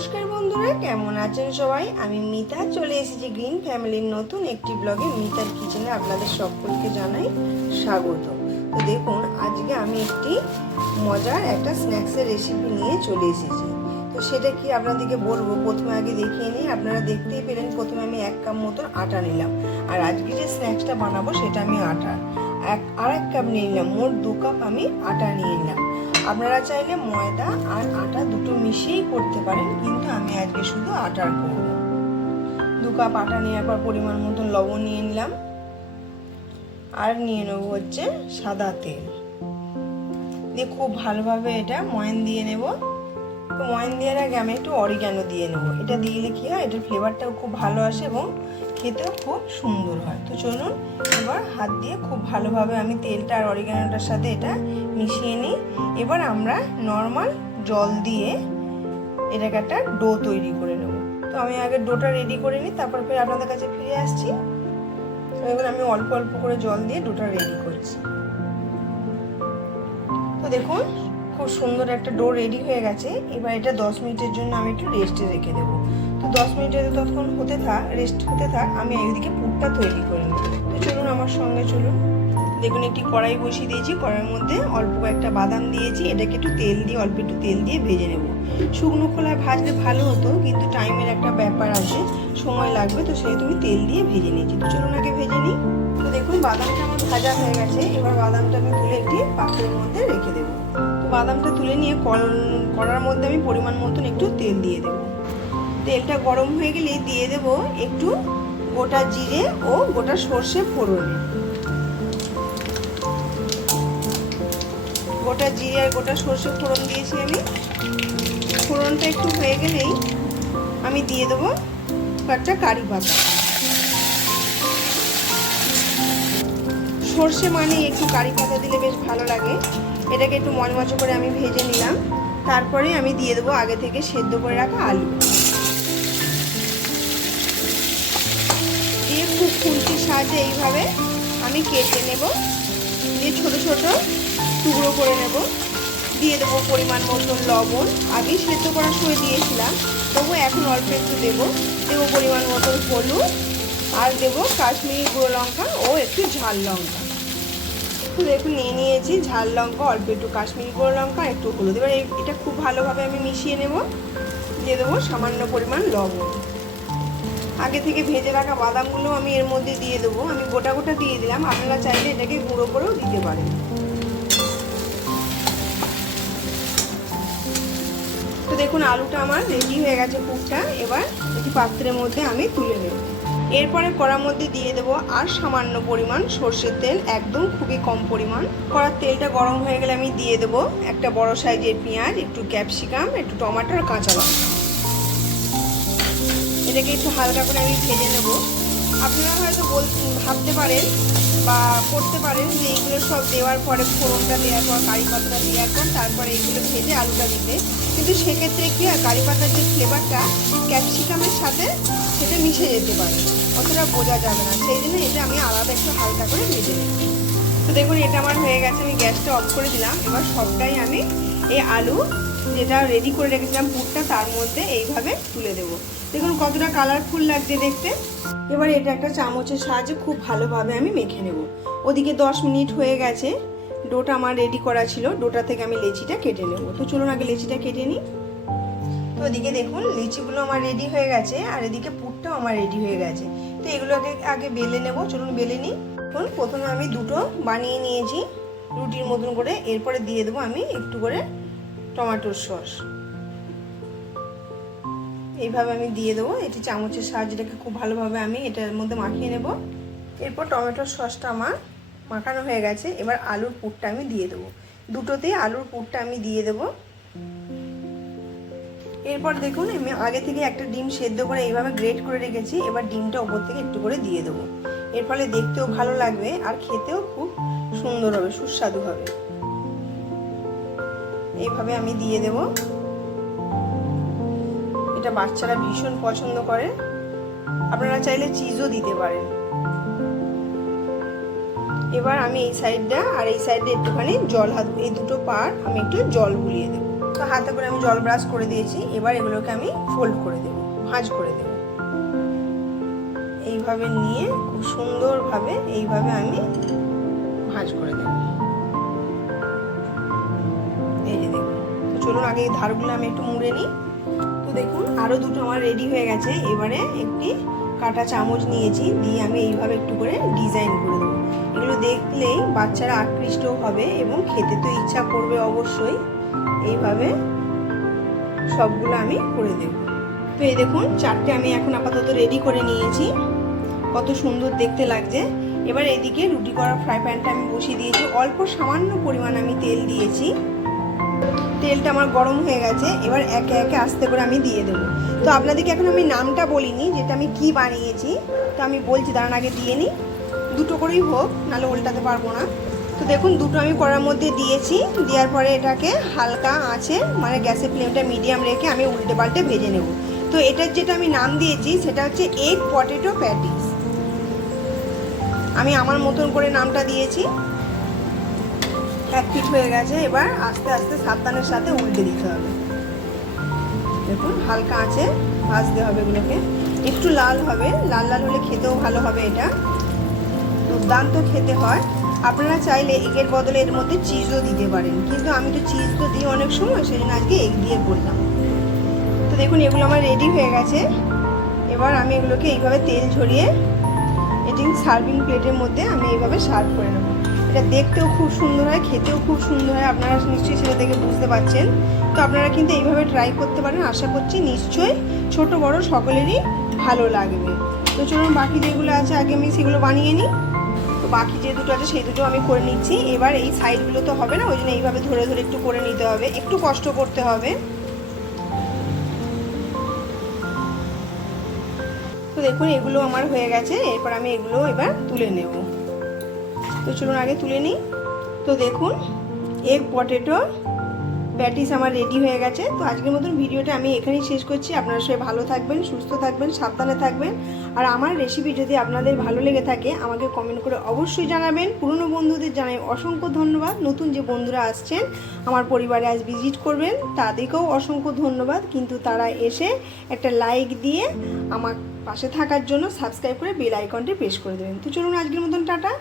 নমস্কার বন্ধুরা, কেমন আছেন সবাই? আমি মিতা, চলে এসেছি গ্রিন ফ্যামিলির নতুন একটি ব্লগে মিতার কিচেনে আপনাদের সকলকে জানাই স্বাগত। তো দেখুন, আজকে আমি একটি মজার একটা স্ন্যাক্সের রেসিপি নিয়ে চলে এসেছি। তো সেটা কি আপনাদেরকে বলব? প্রথমে আগে দেখিয়ে নিই। আপনারা দেখতেই পেলেন, প্রথমে আমি এক কাপ মতন আটা নিলাম। আর আজকে যে স্ন্যাক্সটা বানাবো, সেটা আমি আটা এক আর এক কাপ নিয়ে নিলাম। মোট দু কাপ আমি আটা নিয়ে নিলাম। আপনারা চাইলে ময়দা আর আটা দুটো মিশিয়েই করতে পারেন, কিন্তু আমি আজকে শুধু আটার করব দু কাপ আটা নেওয়ার পর পরিমাণ মতন লবণ নিয়ে নিলাম। আর নিয়ে নেব হচ্ছে সাদা তেল। দিয়ে খুব ভালোভাবে এটা ময়ন দিয়ে নেব। তো ময়ন দেওয়ার আগে আমি একটু অরিগ্যানো দিয়ে নেব। এটা দিলে কি হয়, এটার ফ্লেভারটাও খুব ভালো আসে এবং খেতেও খুব সুন্দর হয়। তো চলুন, এবার হাত দিয়ে খুব ভালোভাবে আমি তেলটা আর অরিগ্যানোটার সাথে এটা মিশিয়ে নিই। এবার আমরা নর্মাল জল দিয়ে এটাকে একটা ডো তৈরি করে নেব। তো আমি আগে ডোটা রেডি করে নিই, তারপর ফের আপনাদের কাছে ফিরে আসছি। তো এবার আমি অল্প অল্প করে জল দিয়ে ডোটা রেডি করছি। তো দেখুন, খুব সুন্দর একটা ডো রেডি হয়ে গেছে। এবার এটা দশ মিনিটের জন্য আমি একটু রেস্টে রেখে দেবো। তো দশ মিনিটের ততক্ষণ হতে থাক রেস্ট হতে থাক আমি এইদিকে পুরটা তৈরি করে নিই তো চলুন আমার সঙ্গে চলুন। দেখুন, একটি কড়াই বসিয়ে দিয়েছি। কড়াইয়ের মধ্যে অল্প কয়েকটা বাদাম দিয়েছি। এটাকে একটু তেল দিয়ে, অল্প একটু তেল দিয়ে ভেজে নেব। শুকনো খোলায় ভাজলে ভালো হতো, কিন্তু টাইমের একটা ব্যাপার আছে, সময় লাগবে, তো সেই তুমি তেল দিয়ে ভেজে নিয়েছি। তো চলুন আগে ভেজে নিই। তো দেখুন, বাদামটা আমার ভাজা হয়ে গেছে। এবার বাদামটা আমি তুলে একটি পাত্রের মধ্যে রেখে দেবো। তো বাদামটা তুলে নিয়ে কড়ার মধ্যে আমি পরিমাণ মতন একটু তেল দিয়ে দেবো। তেলটা গরম হয়ে গেলে দিয়ে দেব একটু গোটা জিরে ও গোটা সর্ষে ফোড়নে। গোটা জিরে আর গোটা সর্ষে ফোড়ন দিয়েছি আমি। ফোড়নটা একটু হয়ে গেলেই আমি দিয়ে দেবো কয়েকটা কারি পাতা। সর্ষে মানে একটু কারি পাতা দিলে বেশ ভালো লাগে। এটাকে একটু মচমচো করে আমি ভেজে নিলাম। তারপরে আমি দিয়ে দেবো আগে থেকে সেদ্ধ করে রাখা আলু। দিয়ে খুব খুন্তির সাহায্যে এইভাবে আমি কেটে নেব। দিয়ে ছোট ছোট টুকরো করে নেব। দিয়ে দেবো পরিমাণ মতো লবণ। আগেই সেদ্ধ করার সময় দিয়েছিলাম। তবু এখন অল্প একটু দেবো। দেবো পরিমাণ মতন হলুদ। আর দেবো কাশ্মীরি গুঁড়ো লঙ্কা ও একটু ঝাল লঙ্কা। দেখুন নিয়ে নিয়েছি। ঝাল লঙ্কা, অল্প একটু কাশ্মীরি গুঁড়ো লঙ্কা, একটু হলুদ। এবার এটা খুব ভালোভাবে আমি মিশিয়ে নেব। দিয়ে দেবো সামান্য পরিমাণ লবণ। আগে থেকে ভেজে রাখা বাদামগুলো আমি এর মধ্যে দিয়ে দেবো। আমি গোটা গোটা দিয়ে দিলাম। আপনারা চাইলে এটাকে গুঁড়ো করেও দিতে পারেন। দেখুন, আলুটা আমার রেডি হয়ে গেছে কুকটা এবার একটি পাত্রের মধ্যে আমি তুলে নেব। এরপরে কড়ার মধ্যে দিয়ে দেবো আর সামান্য পরিমাণ সর্ষের তেল, একদম খুবই কম পরিমাণ। কড়ার তেলটা গরম হয়ে গেলে আমি দিয়ে দেবো একটা বড় সাইজের পেঁয়াজ, একটু ক্যাপসিকাম, একটু টমাটো আর কাঁচা লঙ্কা। এটাকে একটু হালকা করে আমি ভেজে নেব। আপনারা হয়তো বল ভাবতে পারেন বা করতে পারেন যে এইগুলো সব দেওয়ার পরে ফোড়নটা দেওয়ার পর কারি পাতাটা দেওয়ার পর তারপরে এইগুলো ভেজে আলুটা দিতে। কিন্তু সেক্ষেত্রে কি হয় কারি পাতার যে ফ্লেভারটা ক্যাপসিকামের সাথে সেটা মিশে যেতে পারে। অতটা বোঝা যাবে না। সেই জন্য এটা আমি আলাদা একটু হালকা করে ভেজে নেব তো দেখুন, এটা আমার হয়ে গেছে। আমি গ্যাসটা অফ করে দিলাম। এবার সবটাই আমি এই আলু যেটা রেডি করে রেখেছিলাম পুরটা, তার মধ্যে এইভাবে তুলে দেবো। দেখুন, কতটা কালারফুল লাগছে দেখতে। এবার এটা একটা চামচের সাহায্যে খুব ভালোভাবে আমি মেখে নেব। ওদিকে দশ মিনিট হয়ে গেছে। ডোটা আমার রেডি করা ছিল। ডোটা থেকে আমি লেচিটা কেটে নেব। তো চলুন আগে লেচিটা কেটে নিই। তো ওদিকে দেখুন, লিচিগুলো আমার রেডি হয়ে গেছে আর এদিকে পুরটাও আমার রেডি হয়ে গেছে। তো এগুলোকে আগে বেলে নেব। চলুন বেলে নিই। এখন প্রথমে আমি দুটো বানিয়ে নিয়েছি। রুটির মতন করে। এরপরে দিয়ে দেবো আমি একটু করে টমেটোর সস। এইভাবে আমি দিয়ে দেবো। এটি চামচের সাহায্যটাকে খুব ভালোভাবে আমি এটার মধ্যে মাখিয়ে নেব। এরপর টমেটোর সসটা আমার মাখানো হয়ে গেছে। এবার আলুর পুরটা আমি দিয়ে দেবো। দুটোতেই আলুর পুরটা আমি দিয়ে দেবো। এরপর দেখুন, আমি আগে থেকে একটা ডিম সেদ্ধ করে এইভাবে গ্রেট করে রেখেছি। এবার ডিমটা ওপর থেকে একটু করে দিয়ে দেবো। এর ফলে দেখতেও ভালো লাগবে আর খেতেও খুব সুন্দর হবে, সুস্বাদু হবে। এইভাবে আমি দিয়ে দেব। এটা বাচ্চারা ভীষণ পছন্দ করে। আপনারা চাইলে চিজও দিতে পারেন। এবার আমি এই সাইডটা আর এই সাইডে একটুখানি জল হাত, এই দুটো পার আমি একটু জল গুলিয়ে দেবো। তো হাতে করে আমি জল ব্রাশ করে দিয়েছি। এবার এগুলোকে আমি ফোল্ড করে দেব, ভাঁজ করে দেব। এইভাবে নিয়ে খুব সুন্দরভাবে এইভাবে আমি ভাঁজ করে দেব। এই যে দেখুন। চলুন আগে এই ধারগুলো আমি একটু মুড়ে নিই। তো দেখুন আরও দুটো আমার রেডি হয়ে গেছে। এবারে একটি কাটা চামচ নিয়েছি, দিয়ে আমি এইভাবে একটু করে ডিজাইন করে দেবো। এগুলো দেখলেই বাচ্চারা আকৃষ্ট হবে এবং খেতে তো ইচ্ছা করবে অবশ্যই। এইভাবে সবগুলো আমি করে দেব। তো এই দেখুন, চারটে আমি এখন আপাতত রেডি করে নিয়েছি। কত সুন্দর দেখতে লাগছে। এবার এদিকে রুটি করার ফ্রাই প্যানটা আমি বসিয়ে দিয়েছি। অল্প সামান্য পরিমাণ আমি তেল দিয়েছি। তেলটা আমার গরম হয়ে গেছে, এবার একে একে আস্তে করে আমি দিয়ে দেবো। তো আপনাদেরকে এখন আমি নামটা বলিনি, যেটা আমি কি বানিয়েছি, তো আমি বলছি দাঁড়ান আগে দিয়ে নিই। দুটো করেই হোক, নাহলে উল্টাতে পারব না। তো দেখুন, দুটো আমি কড়ার মধ্যে দিয়েছি, দেওয়ার পরে এটাকে হালকা আছে মানে গ্যাসের ফ্লেমটা মিডিয়াম রেখে আমি উল্টে পাল্টে ভেজে নেব। তো এটার যেটা আমি নাম দিয়েছি, সেটা হচ্ছে এগ পটেটো প্যাটিস আমি আমার মতন করে নামটা দিয়েছি। এক হয়ে গেছে, এবার আস্তে আস্তে সাবধানের সাথে উল্টে দিতে হবে। দেখুন, হালকা আছে ভাজতে হবে এগুলোকে। একটু লাল হবে, লাল লাল হলে খেতেও ভালো হবে এটা। দুর্দান্ত খেতে হয়। আপনারা চাইলে এগের বদলে এর মধ্যে চিজও দিতে পারেন। কিন্তু আমি তো চিজ তো দিই অনেক সময় সেই জন্য আজকে এগ দিয়ে বললাম তো দেখুন, এগুলো আমার রেডি হয়ে গেছে। এবার আমি এগুলোকে এইভাবে তেল ঝরিয়ে এটি সার্ভিং প্লেটের মধ্যে আমি এইভাবে সার্ভ করে নেব। এটা দেখতেও খুব সুন্দর হয়, খেতেও খুব সুন্দর হয়। আপনারা নিশ্চয়ই সেটা দেখে বুঝতে পারছেন। তো আপনারা কিন্তু এইভাবে ট্রাই করতে পারেন, আশা করছি নিশ্চয়ই ছোট, বড় সকলেরই ভালো লাগবে। তো চলুন বাকি যেগুলো আছে, আগে আমি সেগুলো বানিয়ে নিই। তো বাকি যে দুটো আছে, সেই দুটো আমি করে নিচ্ছি। এবার এই সাইডগুলো তো হবে না, ওই জন্য এইভাবে ধরে ধরে একটু করে নিতে হবে। একটু কষ্ট করতে হবে। তো দেখুন, এগুলো আমার হয়ে গেছে। এরপর আমি এগুলো এবার তুলে নেব। তো চলুন আগে তুলে নিই। তো দেখুন, এগ পটেটো প্যাটিস আমার রেডি হয়ে গেছে। তো আজকের মতন ভিডিওটা আমি এখানেই শেষ করছি। আপনারা সবাই ভালো থাকবেন, সুস্থ থাকবেন, সাবধানে থাকবেন। আর আমার রেসিপি যদি আপনাদের ভালো লেগে থাকে, আমাকে কমেন্ট করে অবশ্যই জানাবেন। পুরনো বন্ধুদের জানাই অসংখ্য ধন্যবাদ। নতুন যে বন্ধুরা আসছেন, আমার পরিবারে আজ ভিজিট করবেন, তাদেরকেও অসংখ্য ধন্যবাদ। কিন্তু তারা এসে একটা লাইক দিয়ে আমার পাশে থাকার জন্য সাবস্ক্রাইব করে বেল আইকনটি প্রেস করে দেবেন। তো চলুন আজকের মতন টাটা।